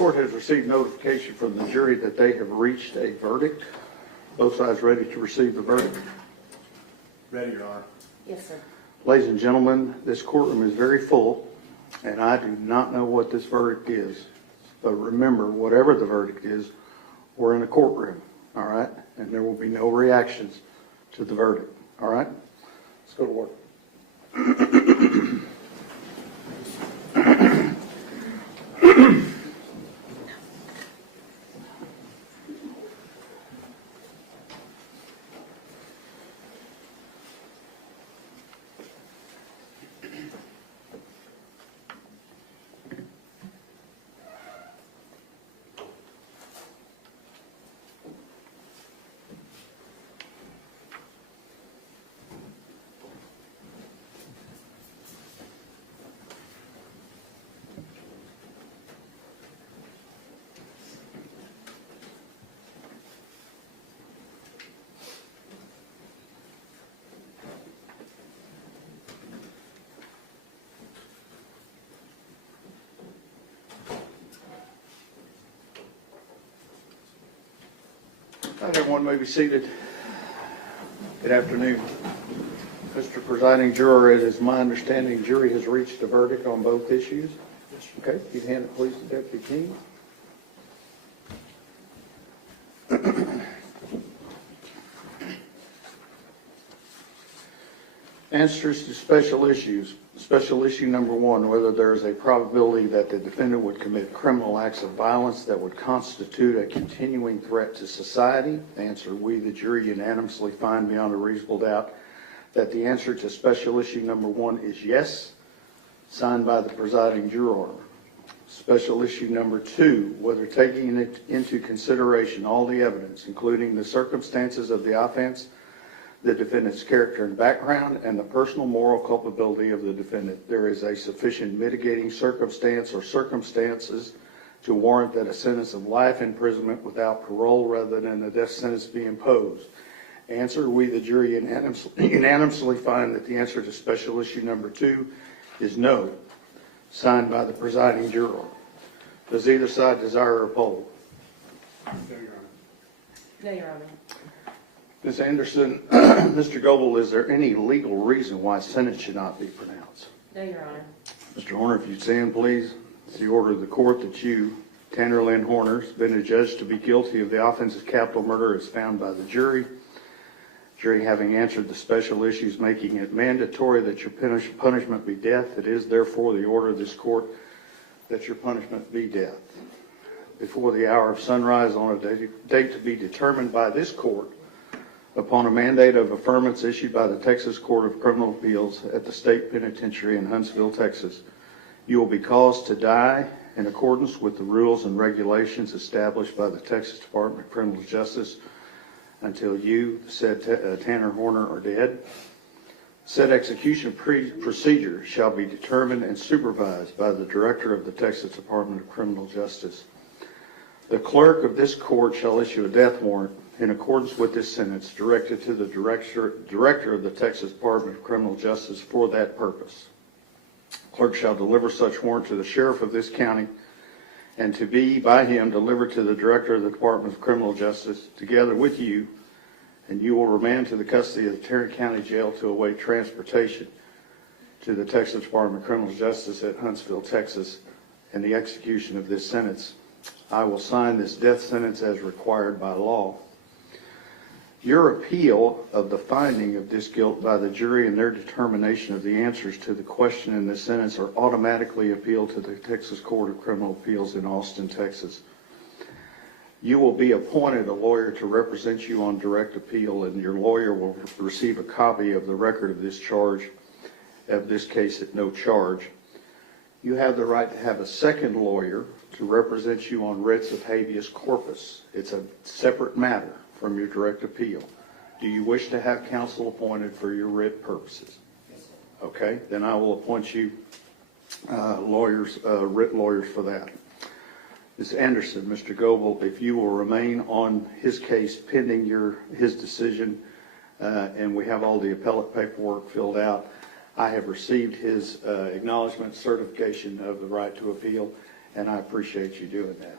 court has received notification from the jury that they have reached a verdict. Both sides ready to receive the verdict? Ready, Your Honor. Yes, sir. Ladies and gentlemen, this courtroom is very full, and I do not know what this verdict is. But remember, whatever the verdict is, we're in a courtroom, all right? And there will be no reactions to the verdict, all right? Let's go to work. Everyone may be seated. Good afternoon. Mr. Presiding Juror, it is my understanding the jury has reached a verdict on both issues. Okay, if you'd hand it please to Deputy King. Answers to special issues. Special issue number 1, whether there is a probability that the defendant would commit criminal acts of violence that would constitute a continuing threat to society. Answer, we, the jury, unanimously find beyond a reasonable doubt that the answer to special issue number 1 is yes, signed by the presiding juror. Special issue number 2, whether taking into consideration all the evidence, including the circumstances of the offense, the defendant's character and background, and the personal moral culpability of the defendant, there is a sufficient mitigating circumstance or circumstances to warrant that a sentence of life imprisonment without parole rather than a death sentence be imposed. Answer, we, the jury, unanimously find that the answer to special issue number 2 is no, signed by the presiding juror. Does either side desire a poll? No, Your Honor. No, Your Honor. Ms. Anderson, Mr. Goebel, is there any legal reason why sentence should not be pronounced? No, Your Honor. Mr. Horner, if you'd stand, please. It's the order of the court that you, Tanner Lynn Horner, has been adjudged to be guilty of the offense of capital murder as found by the jury. Jury having answered the special issues, making it mandatory that your punishment be death, it is therefore the order of this court that your punishment be death. Before the hour of sunrise on a date to be determined by this court, upon a mandate of affirmance issued by the Texas Court of Criminal Appeals at the State Penitentiary in Huntsville, Texas, you will be caused to die in accordance with the rules and regulations established by the Texas Department of Criminal Justice until you, said Tanner Horner, are dead. Said execution procedure shall be determined and supervised by the Director of the Texas Department of Criminal Justice. The clerk of this court shall issue a death warrant in accordance with this sentence directed to the Director of the Texas Department of Criminal Justice for that purpose. Clerk shall deliver such warrant to the Sheriff of this county and to be by him delivered to the Director of the Department of Criminal Justice together with you, and you will remand to the custody of the Tarrant County Jail to await transportation to the Texas Department of Criminal Justice at Huntsville, Texas, and the execution of this sentence. I will sign this death sentence as required by law. Your appeal of the finding of this guilt by the jury and their determination of the answers to the question in this sentence are automatically appealed to the Texas Court of Criminal Appeals in Austin, Texas. You will be appointed a lawyer to represent you on direct appeal, and your lawyer will receive a copy of the record of this case at no charge. You have the right to have a second lawyer to represent you on writs of habeas corpus. It's a separate matter from your direct appeal. Do you wish to have counsel appointed for your writ purposes? Yes, sir. Okay, then I will appoint you writ lawyers for that. Ms. Anderson, Mr. Goebel, if you will remain on his case pending his decision, and we have all the appellate paperwork filled out, I have received his acknowledgement certification of the right to appeal, and I appreciate you doing that.